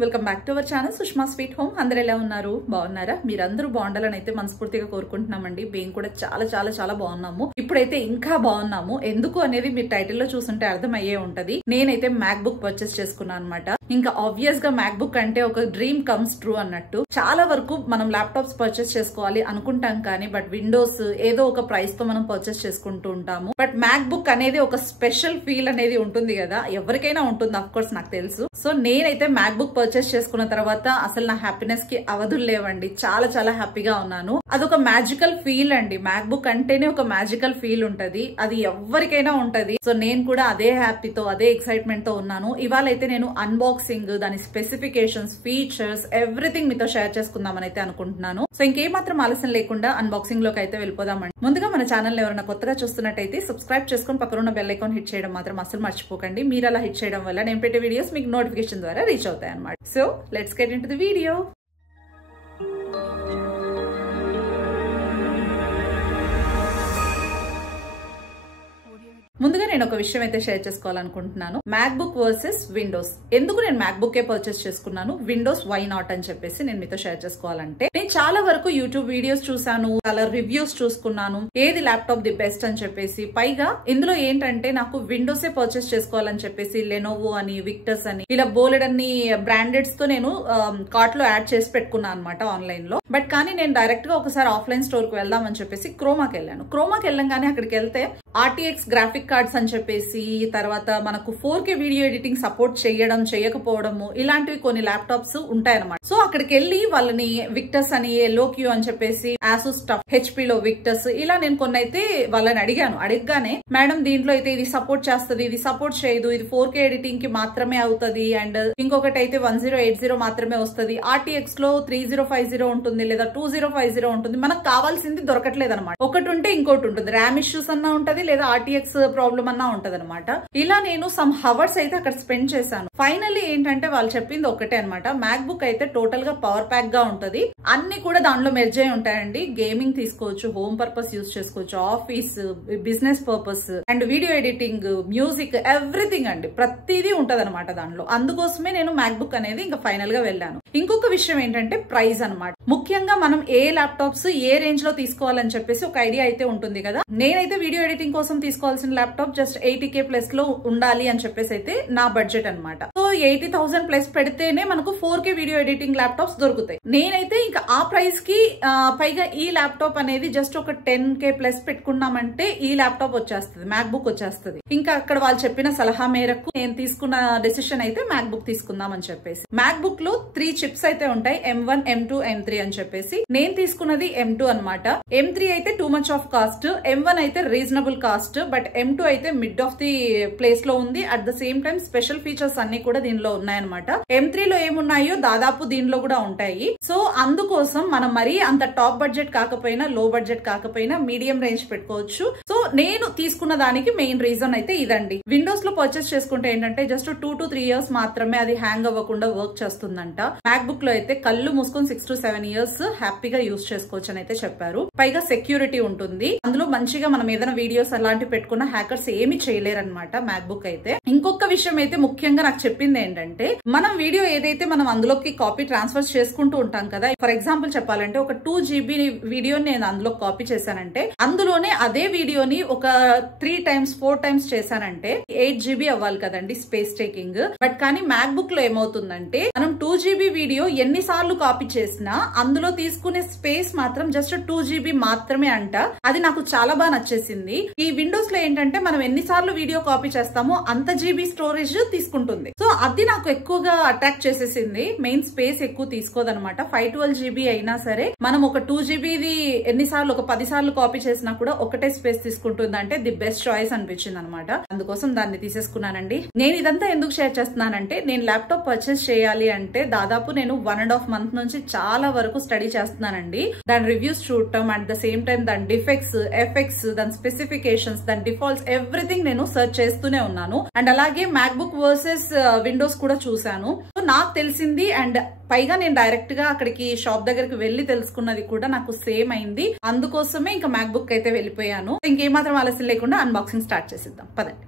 Welcome back to our channel Sushma sweet home. అందరూ ఎలా ఉన్నారు? బాగున్నారా? మీరందరూ బాగుండాలని అయితే మనస్ఫూర్తిగా కోరుకుంటున్నామండి. మేము కూడా చాలా చాలా చాలా బాగున్నాము. ఇప్పుడైతే ఇంకా బాగున్నాము. ఎందుకు అనేది మీరు టైటిల్ లో చూస్తుంటే అర్థమయ్యే ఉంటది. నేనైతే మ్యాక్ బుక్ పర్చేస్ చేసుకున్నాను అనమాట. ఇంకా ఆబ్వియస్ గా మ్యాక్ బుక్ అంటే ఒక డ్రీమ్ కమ్స్ ట్రూ అన్నట్టు. చాలా వరకు మనం ల్యాప్టాప్స్ పర్చేస్ చేసుకోవాలి అనుకుంటాం కానీ బట్ విండోస్ ఏదో ఒక ప్రైస్ తో మనం పర్చేస్ చేసుకుంటూ ఉంటాము. బట్ మ్యాక్ బుక్ అనేది ఒక స్పెషల్ ఫీల్ అనేది ఉంటుంది కదా, ఎవరికైనా ఉంటుంది, అఫ్ కోర్స్ నాకు తెలుసు. సో నేనైతే మ్యాక్ బుక్ పర్చేస్ చేసుకున్న తర్వాత అసలు నా హ్యాపీనెస్ కి అవధులు లేవండి. చాలా చాలా హ్యాపీగా ఉన్నాను. అదొక మ్యాజికల్ ఫీల్ అండి. మ్యాక్ బుక్ అంటేనే ఒక మ్యాజికల్ ఫీల్ ఉంటది. అది ఎవరికైనా ఉంటది. సో నేను కూడా అదే హ్యాపీతో అదే ఎక్సైట్మెంట్ తో ఉన్నాను. ఇవాళ అయితే నేను అన్బాక్సింగ్, దాని స్పెసిఫికేషన్స్, ఫీచర్స్, ఎవ్రీథింగ్ మీతో షేర్ చేసుకుందామని అయితే అనుకుంటున్నాను. సో ఇంకేమాత్రం ఆలస్యం లేకుండా అన్బాక్సింగ్ లోకి అయితే వెళ్ళిపోదామండి. ముందుగా మన ఛానల్ ఎవరైనా కొత్తగా చూస్తున్నట్టయితే సబ్స్క్రైబ్ చేసుకుని పక్కన ఉన్న బెల్ ఐకాన్ హిట్ చేయడం మాత్రం అసలు మర్చిపోకండి. మీరు అలా హిట్ చేయడం వల్ల నేను పెట్టే వీడియోస్ మీకు నోటిఫికేషన్ ద్వారా రీచ్ అవుతాయి అన్నమాట. So let's get into the video. ముందుగా నేను ఒక విషయం అయితే షేర్ చేసుకోవాలనుకుంటున్నాను. MacBook versus Windows. ఎందుకు నేను మ్యాక్ బుక్ పర్చేస్ చేసుకున్నాను, విండోస్ వై నాట్ అని చెప్పేసి నేను మీతో షేర్ చేసుకోవాలంటే, నేను చాలా వరకు యూట్యూబ్ వీడియోస్ చూసాను, చాలా రివ్యూస్ చూసుకున్నాను, ఏది ల్యాప్టాప్ ది బెస్ట్ అని చెప్పేసి. పైగా ఇందులో ఏంటంటే నాకు విండోసే పర్చేస్ చేసుకోవాలని చెప్పేసి లెనోవో అని, విక్టర్స్ అని, ఇలా బోలెడన్ని బ్రాండెడ్స్ తో నేను కార్ట్ లో యాడ్ చేసి పెట్టుకున్నాను అనమాట ఆన్లైన్ లో. బట్ కానీ నేను డైరెక్ట్ గా ఒకసారి ఆఫ్లైన్ స్టోర్ కు వెళ్దాం అని చెప్పేసి క్రోమాకి వెళ్ళాను. క్రోమాకి వెళ్ళంగానే అక్కడికి వెళ్తే RTX గ్రాఫిక్ కార్డ్స్ అని చెప్పేసి, తర్వాత మనకు 4K వీడియో ఎడిటింగ్ సపోర్ట్ చేయడం చేయకపోవడము, ఇలాంటివి కొన్ని ల్యాప్టాప్స్ ఉంటాయన్నమాట. సో అక్కడికి వెళ్ళి వాళ్ళని విక్టర్స్ అని, లోక్యూ అని చెప్పేసి, ఆసూస్ టఫ్, HP లో విక్టర్స్, ఇలా నేను కొన్ని అయితే వాళ్ళని అడిగాను. అడగగానే మేడం దీంట్లో అయితే ఇది సపోర్ట్ చేస్తుంది, ఇది సపోర్ట్ చేయదు, ఇది 4K ఎడిటింగ్ కి మాత్రమే అవుతుంది, అండ్ ఇంకొకటి అయితే 1080 మాత్రమే వస్తుంది, RTX లో 3050 ఉంటుంది లేదా 2050 ఉంటుంది, మనకు కావాల్సింది దొరకట్లేదు అనమాట. ఒకటి ఉంటే ఇంకోటి ఉంటుంది, ర్యామ్ ఇష్యూస్ అన్నా ఉంటది లేదా RTX ప్రాబ్లం అన్నా ఉంటది అనమాట. ఇలా నేను సమ్ హవర్స్ అయితే అక్కడ స్పెండ్ చేశాను. ఫైనల్లీ ఏంటంటే వాళ్ళు చెప్పింది ఒకటే అనమాట, మ్యాక్ బుక్ అయితే టోటల్ గా పవర్ ప్యాక్ గా ఉంటది, అన్ని కూడా దాంట్లో మెర్జ్ అయి ఉంటాయండి. గేమింగ్ తీసుకోవచ్చు, హోమ్ పర్పస్ యూజ్ చేసుకోవచ్చు, office, business purpose, and video editing, music, everything అండి, ప్రతిదీ ఉంటది అనమాట దాంట్లో. అందుకోసమే నేను మ్యాక్ బుక్ అనేది ఇంకా ఫైనల్ గా వెళ్ళాను. ఇంకొక విషయం ఏంటంటే ప్రైస్ అనమాట. ముఖ్యంగా మనం ఏ ల్యాప్టాప్స్ ఏ రేంజ్ లో తీసుకోవాలని చెప్పేసి ఒక ఐడియా అయితే ఉంటుంది కదా. నేనైతే వీడియో ఎడిటింగ్ కోసం తీసుకోవాల్సిన ల్యాప్టాప్ జస్ట్ 80K ప్లస్ లో ఉండాలి అని చెప్పేసి అయితే నా బడ్జెట్ అనమాట. సో 80,000 ప్లస్ పెడితేనే మనకు 4K వీడియో ఎడిటింగ్ ల్యాప్టాప్స్ దొరుకుతాయి. నేనైతే ఇంకా ఆ ప్రైస్ కి పైగా ఈ ల్యాప్టాప్ అనేది జస్ట్ ఒక 10K ప్లస్ పెట్టుకున్నామంటే ఈ ల్యాప్టాప్ వచ్చేస్తుంది, మ్యాక్ బుక్ వచ్చేస్తుంది. ఇంకా అక్కడ వాళ్ళు చెప్పిన సలహా మేరకు నేను తీసుకున్న డెసిషన్ అయితే మ్యాక్ బుక్ తీసుకుందాం అని చెప్పేసి. మ్యాక్ బుక్ లో 3 చిప్స్ అయితే ఉంటాయి, M1, M2, M3 అని చెప్పేసి. నేను తీసుకున్నది M2 అనమాట. M3 అయితే too much of cost, M1 అయితే రీజనబుల్ కాస్ట్, బట్ M2 అయితే మిడ్ ఆఫ్ ది ప్లేస్ లో ఉంది. At the same time special features అన్ని కూడా దీనిలో ఉన్నాయన్నమాట. M3 లో ఏమున్నాయో దాదాపు దీనిలో కూడా ఉంటాయి. సో అందుకోసం మనం మరీ అంత టాప్ బడ్జెట్ కాకపోయినా, లో బడ్జెట్ కాకపోయినా మీడియం రేంజ్ పెట్టుకోవచ్చు. సో నేను తీసుకున్న దానికి మెయిన్ రీజన్ అయితే ఇదండి. విండోస్ లో పర్చేస్ చేసుకుంటే ఏంటంటే జస్ట్ 2 to 3 ఇయర్స్ మాత్రమే అది హ్యాంగ్ అవ్వకుండా వర్క్ చేస్తుందంట. మ్యాక్ బుక్ లో అయితే కళ్ళు మూసుకొని 6 to 7 ఇయర్స్ హ్యాపీగా యూజ్ చేసుకోవచ్చు అని అయితే చెప్పారు. పైగా సెక్యూరిటీ ఉంటుంది అందులో. మంచిగా మనం ఏదైనా వీడియోస్ అలాంటివి పెట్టుకున్న హ్యాకర్స్ ఏమి చేయలేరన్నమాట మ్యాక్ బుక్ అయితే. ఇంకొక విషయం అయితే ముఖ్యంగా నాకు చెప్పింది ఏంటంటే, మనం వీడియో ఏదైతే మనం అందులోకి కాపీ ట్రాన్స్ఫర్ చేసుకుంటూ ఉంటాం కదా. ఫర్ ఎగ్జాంపుల్ చెప్పాలంటే ఒక 2 GB వీడియో నేను అందులో కాపీ చేశానంటే, అందులోనే అదే వీడియోని ఒక 3 times 4 times చేశానంటే 8 GB అవ్వాలి కదండి స్పేస్ టేకింగ్. బట్ కానీ మ్యాక్ బుక్ లో ఏమవుతుందంటే, మనం 2 GB వీడియో ఎన్నిసార్లు కాపీ చేసినా అందులో తీసుకునే స్పేస్ మాత్రం జస్ట్ 2 GB మాత్రమే అంట. అది నాకు చాలా బాగా నచ్చేసింది. ఈ విండోస్ లో ఏంటంటే మనం ఎన్నిసార్లు వీడియో కాపీ చేస్తామో అంత GB స్టోరేజ్ తీసుకుంటుంది. సో అది నాకు ఎక్కువగా అట్రాక్ట్ చేసేసింది. మెయిన్ స్పేస్ ఎక్కువ తీసుకోదనమాట. 512 GB అయినా సరే మనం ఒక 2 GB ఎన్నిసార్లు, ఒక 10 సార్లు కాపీ చేసినా కూడా ఒకటే స్పేస్ తీసుకుంటుంది. అంటే ది బెస్ట్ చాయిస్ అనిపించింది అనమాట. అందుకోసం దాన్ని తీసేసుకున్నానండి. నేను ఇదంతా ఎందుకు షేర్ చేస్తున్నానంటే, నేను ల్యాప్టాప్ పర్చేస్ చేయాలి అంటే దాదాపు నేను 1.5 month నుంచి చాలా వరకు స్టడీ చేస్తున్నానండి. దాని రివ్యూస్ చూడటం, అట్ ద సేమ్ టైం దాని డిఫెక్ట్స్, ఎఫెక్ట్స్, దాని స్పెసిఫికేషన్స్, దాని డిఫాల్ట్స్, ఎవ్రీథింగ్ నేను సర్చ్ చేస్తూనే ఉన్నాను. అండ్ అలాగే మ్యాక్ బుక్ వర్సెస్ విండోస్ కూడా చూసాను. నాకు తెలిసింది, అండ్ పైగా నేను డైరెక్ట్ గా అక్కడికి షాప్ దగ్గరికి వెళ్లి తెలుసుకున్నది కూడా నాకు సేమ్ అయింది. అందుకోసమే ఇంకా మ్యాక్ బుక్ అయితే వెళ్ళిపోయాను. ఇంకేమాత్రం ఆలస్యం లేకుండా అన్బాక్సింగ్ స్టార్ట్ చేసిద్దాం పదండి.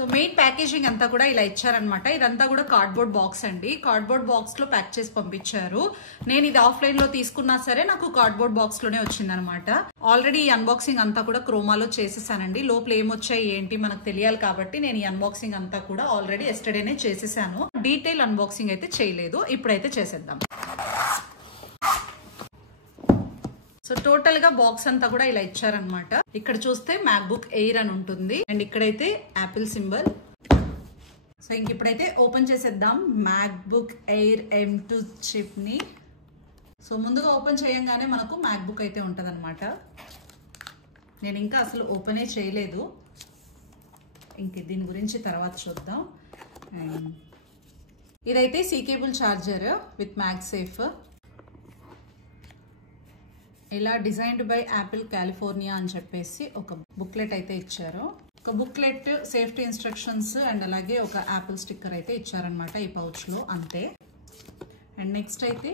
సో మెయిన్ ప్యాకేజింగ్ అంతా కూడా ఇలా ఇచ్చారనమాట. ఇదంతా కూడా కార్డ్బోర్డ్ బాక్స్ అండి. కార్డ్బోర్డ్ బాక్స్ లో ప్యాక్ చేసి పంపించారు. నేను ఇది ఆఫ్లైన్ లో తీసుకున్నా సరే నాకు కార్డ్బోర్డ్ బాక్స్ లోనే వచ్చిందనమాట. ఆల్రెడీ ఈ అన్బాక్సింగ్ అంతా కూడా క్రోమాలో చేసేసానండి. లోపల ఏమొచ్చాయి ఏంటి మనకు తెలియాలి కాబట్టి నేను ఈ అన్బాక్సింగ్ అంతా కూడా ఆల్రెడీ ఎస్టర్డేనే చేసేసాను. డీటెయిల్ అన్బాక్సింగ్ అయితే చేయలేదు. ఇప్పుడైతే చేసేద్దాం. సో టోటల్ గా బాక్స్ అంతా కూడా ఇలా ఇచ్చారనమాట. ఇక్కడ చూస్తే మ్యాక్బుక్ ఎయిర్ అని ఉంటుంది అండ్ ఇక్కడైతే యాపిల్ సింబల్. సో ఇంక ఇప్పుడైతే ఓపెన్ చేసేద్దాం మ్యాక్బుక్ ఎయిర్ M2 చిప్ ని. సో ముందుగా ఓపెన్ చేయంగానే మనకు మ్యాక్బుక్ అయితే ఉంటది అనమాట. నేను ఇంకా అసలు ఓపెనే చేయలేదు. ఇంక దీని గురించి తర్వాత చూద్దాం. ఇదైతే C కేబుల్ చార్జర్ విత్ మ్యాగ్సేఫ్. ఇలా డిజైన్డ్ బై యాపిల్ కాలిఫోర్నియా అని చెప్పేసి ఒక బుక్లెట్ అయితే ఇచ్చారు. ఒక బుక్లెట్, సేఫ్టీ ఇన్స్ట్రక్షన్స్ అండ్ అలాగే ఒక యాపిల్ స్టిక్కర్ అయితే ఇచ్చారనమాట ఈ పౌచ్ లో, అంతే. అండ్ నెక్స్ట్ అయితే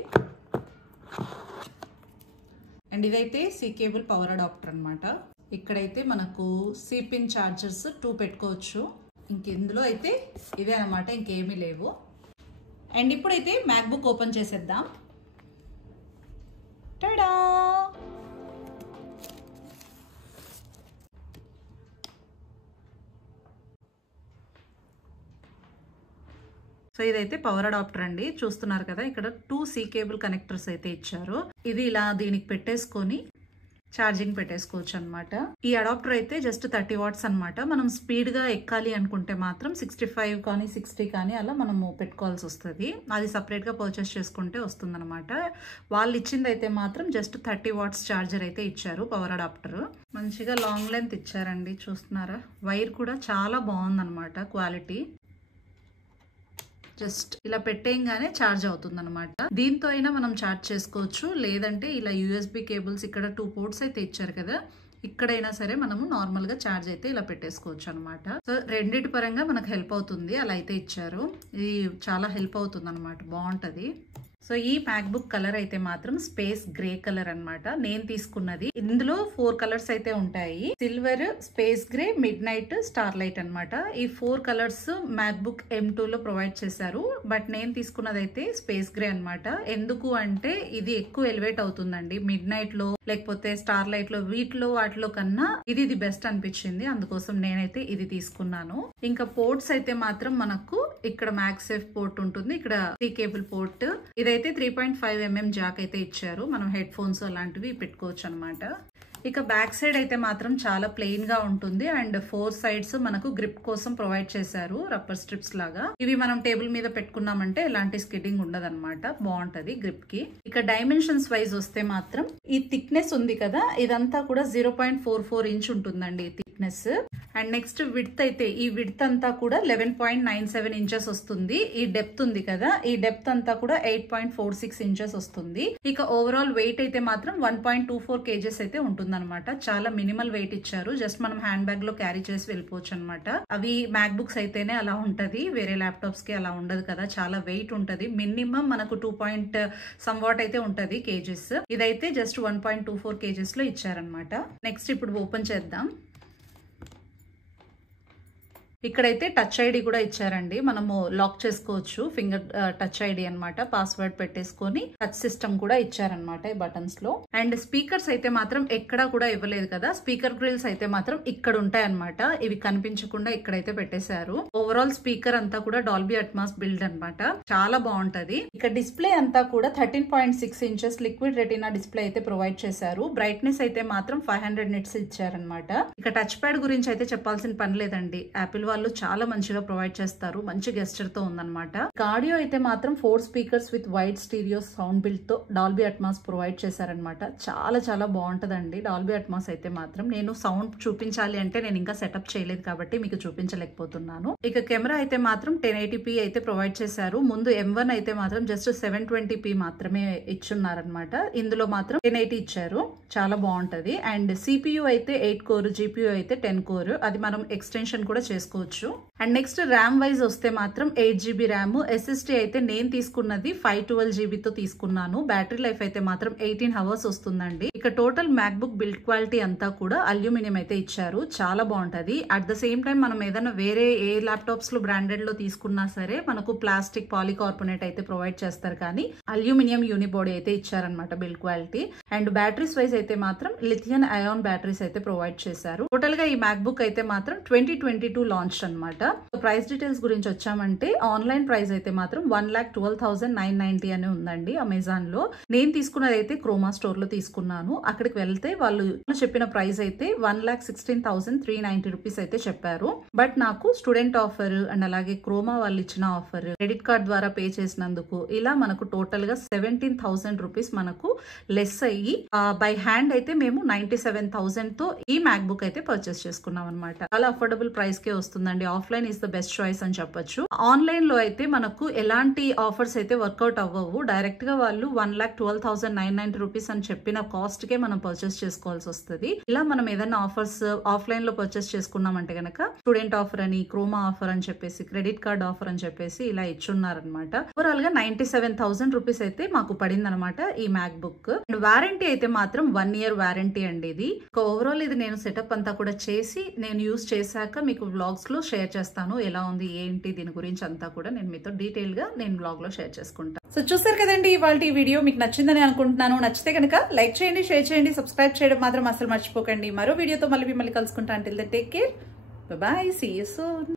అండ్ ఇదైతే C కేబుల్ పవర్ అడాప్టర్ అనమాట. ఇక్కడైతే మనకు C పిన్ చార్జర్స్ 2 పెట్టుకోవచ్చు. ఇందులో అయితే ఇదే అనమాట, ఇంకేమీ లేవు. అండ్ ఇప్పుడైతే మ్యాక్బుక్ ఓపెన్ చేసేద్దాం. టడా! సో ఇదైతే పవర్ అడాప్టర్ అండి. చూస్తున్నారు కదా, ఇక్కడ 2 C కేబుల్ కనెక్టర్స్ అయితే ఇచ్చారు. ఇది ఇలా దీనికి పెట్టేసుకొని ఛార్జింగ్ పెట్టేసుకోవచ్చు అనమాట. ఈ అడాప్టర్ అయితే జస్ట్ 30 వాట్స్ అనమాట. మనం స్పీడ్ గా ఎక్కాలి అనుకుంటే మాత్రం 65 కానీ 60 కానీ అలా మనము పెట్టుకోవాల్సి వస్తుంది. అది సపరేట్ గా పర్చేస్ చేసుకుంటే వస్తుంది అనమాట. వాళ్ళు ఇచ్చింది అయితే మాత్రం జస్ట్ 30 వాట్స్ ఛార్జర్ అయితే ఇచ్చారు, పవర్ అడాప్టర్. మంచిగా లాంగ్ లెంత్ ఇచ్చారండి. చూస్తున్నారా, వైర్ కూడా చాలా బాగుందన్నమాట క్వాలిటీ. జస్ట్ ఇలా పెట్టేయంగానే ఛార్జ్ అవుతుంది అనమాట. దీంతో అయినా మనం ఛార్జ్ చేసుకోవచ్చు, లేదంటే ఇలా USB కేబుల్స్ ఇక్కడ 2 పోర్ట్స్ అయితే ఇచ్చారు కదా, ఇక్కడైనా సరే మనము నార్మల్ గా ఛార్జ్ అయితే ఇలా పెట్టేసుకోవచ్చు అనమాట. సో రెండిటి పరంగా మనకు హెల్ప్ అవుతుంది, అలా అయితే ఇచ్చారు. ఇది చాలా హెల్ప్ అవుతుంది అనమాట, బాగుంటది. సో ఈ మ్యాక్బుక్ కలర్ అయితే మాత్రం స్పేస్ గ్రే కలర్ అన్నమాట. నేను తీసుకున్నది. ఇందులో 4 కలర్స్ అయితే ఉంటాయి. Silver, space grey, mid night, star light అన్నమాట. ఈ 4 కలర్స్ మ్యాక్బుక్ M2 లో ప్రొవైడ్ చేశారు. బట్ నేను తీసుకున్నది అయితే స్పేస్ గ్రే అన్నమాట. ఎందుకు అంటే ఇది ఎక్కువ ఎలివేట్ అవుతుందండి మిడ్ నైట్ లో, లేకపోతే స్టార్ లైట్ లో, వీటిలో వాటిలో కన్నా ఇది బెస్ట్ అనిపించింది. అందుకోసం నేనైతే ఇది తీసుకున్నాను. ఇంకా పోర్ట్స్ అయితే మాత్రం మనకు ఇక్కడ మ్యాగ్సేఫ్ పోర్ట్ ఉంటుంది, ఇక్కడ C కేబుల్ పోర్ట్. ఇదైతే 3.5 mm జాక్ అయితే ఇచ్చారు. మనం హెడ్ ఫోన్స్ అలాంటివి పెట్టుకోవచ్చు అనమాట. ఇక బ్యాక్ సైడ్ అయితే మాత్రం చాలా ప్లెయిన్ గా ఉంటుంది అండ్ 4 సైడ్స్ మనకు గ్రిప్ కోసం ప్రొవైడ్ చేశారు, రబ్బర్ స్ట్రిప్స్ లాగా. ఇవి మనం టేబుల్ మీద పెట్టుకున్నామంటే ఎలాంటి స్కిడ్డింగ్ ఉండదు అనమాట, బాగుంటది గ్రిప్ కి. ఇక డైమెన్షన్స్ వైజ్ వస్తే మాత్రం ఈ థిక్నెస్ ఉంది కదా, ఇదంతా కూడా 0.44 ఇంచ్ ఉంటుందండి థిక్నెస్. అండ్ నెక్స్ట్ విడ్త్ అయితే, ఈ విడ్త్ అంతా కూడా 11.97 ఇంచెస్ వస్తుంది. ఈ డెప్త్ ఉంది కదా, ఈ డెప్త్ అంతా కూడా 8.46 ఇంచెస్ వస్తుంది. ఇక ఓవరాల్ వెయిట్ అయితే మాత్రం 1.24 kgs అయితే ఉంటుంది అనమాట. చాలా మినిమల్ వెయిట్ ఇచ్చారు. జస్ట్ మనం హ్యాండ్ బ్యాగ్ లో క్యారీ చేసి వెళ్ళిపోవచ్చు అనమాట. అవి మ్యాక్ బుక్స్ అయితేనే అలా ఉంటది, వేరే ల్యాప్టాప్స్ కి అలా ఉండదు కదా, చాలా వెయిట్ ఉంటది. మినిమం మనకు 2.somewhat అయితే ఉంటది kgs. ఇదైతే జస్ట్ 1.24 kgs లో ఇచ్చారనమాట. నెక్స్ట్ ఇప్పుడు ఓపెన్ చేద్దాం. ఇక్కడైతే టచ్ ఐడి కూడా ఇచ్చారండి, మనము లాక్ చేసుకోవచ్చు. ఫింగర్ టచ్ ఐడి అనమాట, పాస్వర్డ్ పెట్టేసుకొని టచ్ సిస్టమ్ కూడా ఇచ్చారనమాట ఈ బటన్స్ లో. అండ్ స్పీకర్స్ అయితే మాత్రం ఎక్కడా కూడా ఇవ్వలేదు కదా, స్పీకర్ గ్రిల్స్ అయితే మాత్రం ఇక్కడ ఉంటాయి అనమాట. ఇవి కనిపించకుండా ఇక్కడైతే పెట్టేశారు. ఓవరాల్ స్పీకర్ అంతా కూడా డాల్బీ అట్మాస్ బిల్డ్ అనమాట, చాలా బాగుంటది. ఇక డిస్ప్లే అంతా కూడా 13.6 ఇంచెస్ లిక్విడ్ రెటినా డిస్ప్లే అయితే ప్రొవైడ్ చేశారు. బ్రైట్నెస్ అయితే మాత్రం 500 నిట్స్ ఇచ్చారనమాట. ఇక టచ్ ప్యాడ్ గురించి అయితే చెప్పాల్సిన పని లేదండి, యాపిల్ వాళ్ళు చాలా మంచిగా ప్రొవైడ్ చేస్తారు, మంచి గెస్చర్ తో ఉందన్నమాట. ఆడియో అయితే మాత్రం 4 speakers with wide stereo sound build తో డాల్బీ అట్మాస్ ప్రొవైడ్ చేశారనమాట. చాలా చాలా బాగుంటదండి డాల్బీ అట్మాస్ అయితే మాత్రం. నేను సౌండ్ చూపించాలి అంటే నేను ఇంకా సెటప్ చేయలేదు కాబట్టి మీకు చూపించలేకపోతున్నాను. ఇక కెమెరా అయితే మాత్రం 1080p అయితే ప్రొవైడ్ చేశారు. ముందు M1 అయితే మాత్రం జస్ట్ 720p మాత్రమే ఇచ్చున్నారనమాట. ఇందులో మాత్రం 1080 ఇచ్చారు, చాలా బాగుంటది. అండ్ CPU అయితే 8 కోర్, GPU అయితే 10 కోర్. అది మనం ఎక్స్టెన్షన్ కూడా చేసుకోవచ్చు. అండ్ నెక్స్ట్ ర్యామ్ వైజ్ వస్తే మాత్రం 8 GB ర్యామ్. SSD అయితే నేను తీసుకున్నది 512 GB తో తీసుకున్నాను. బ్యాటరీ లైఫ్ అయితే మాత్రం 18 hours వస్తుందండి. ఇక టోటల్ మ్యాక్బుక్ బిల్డ్ క్వాలిటీ అంతా కూడా అల్యూమినియం అయితే ఇచ్చారు. చాలా బాగుంటది. అట్ ద సేమ్ టైం మనం ఏదైనా వేరే ఏ ల్యాప్టాప్స్ లో బ్రాండెడ్ లో తీసుకున్నా సరే మనకు ప్లాస్టిక్ పాలికార్బోనేట్ అయితే ప్రొవైడ్ చేస్తారు, కానీ అల్యూమినియం యూనిబాడీ అయితే ఇచ్చారనమాట build quality. And batteries wise అయితే మాత్రం లిథియం అయాన్ బ్యాటరీస్ అయితే ప్రొవైడ్ చేశారు. టోటల్ గా ఈ మ్యాక్బుక్ అయితే మాత్రం 2022 లాంచ్ అనమాట. ప్రైస్ డీటెయిల్స్ గురించి వచ్చామంటే ఆన్లైన్ ప్రైస్ అయితే మాత్రం 1,12,990 అని ఉందండి అమెజాన్ లో. నేను తీసుకున్నది అయితే క్రోమా స్టోర్ లో తీసుకున్నాను. అక్కడికి వెళ్తే వాళ్ళు చెప్పిన ప్రైస్ అయితే 1,16,390 రూపీస్ అయితే చెప్పారు. బట్ నాకు స్టూడెంట్ ఆఫర్ అండ్ అలాగే క్రోమా వాళ్ళు ఇచ్చిన ఆఫర్, క్రెడిట్ కార్డ్ ద్వారా పే చేసినందుకు ఇలా మనకు టోటల్ గా 17,000 రూపీస్ మనకు లెస్ అయ్యి బై హ్యాండ్ అయితే మేము 97,000 తో ఈ మ్యాక్బుక్ అయితే పర్చేస్ చేసుకున్నాం అనమాట. చాలా అఫోర్డబుల్ ప్రైస్ కే వస్తుందండి. Offline is the best choice అని చెప్పొచ్చు. ఆన్లైన్ లో అయితే మనకు ఎలాంటి ఆఫర్స్ అయితే వర్కౌట్ అవ్వవు. డైరెక్ట్ గా వాళ్ళు 1,12,990 రూపీస్ అని చెప్పిన కాస్ట్ కే మనం పర్చేస్ చేసుకోవాల్సి వస్తుంది. ఇలా మనం ఏదైనా ఆఫర్స్ ఆఫ్లైన్ లో పర్చేస్ చేసుకున్నామంటే గనక స్టూడెంట్ ఆఫర్ అని, క్రోమా ఆఫర్ అని చెప్పేసి, క్రెడిట్ కార్డ్ ఆఫర్ అని చెప్పేసి ఇలా ఇచ్చున్నారనమాట. ఓవరాల్ గా 97,000 రూపీస్ అయితే మాకు పడింది అనమాట ఈ మ్యాక్ బుక్. వారంటీ అయితే మాత్రం 1 year వారంటీ అండి ఇది. ఓవరాల్ ఇది నేను సెటప్ అంతా కూడా చేసి నేను యూస్ చేశాక మీకు వ్లాగ్స్ లో షేర్ చేస్తాను. ఎలా ఉంది ఏంటి దీని గురించి అంతా కూడా నేను మీతో డీటెయిల్ గా నేను వ్లాగ్ లో షేర్ చేసుకుంటాను. సో చూసారు కదండి ఇవాళ ఈ వీడియో మీకు నచ్చిందని అనుకుంటున్నాను. నచ్చితే కనుక లైక్ చేయండి, షేర్ చేయండి, సబ్స్క్రైబ్ చేయడం మాత్రం అసలు మర్చిపోకండి. మరో వీడియోతో మళ్ళీ మిమ్మల్ని కలుసుకుంటాను. Till then take care, bye bye, see you soon.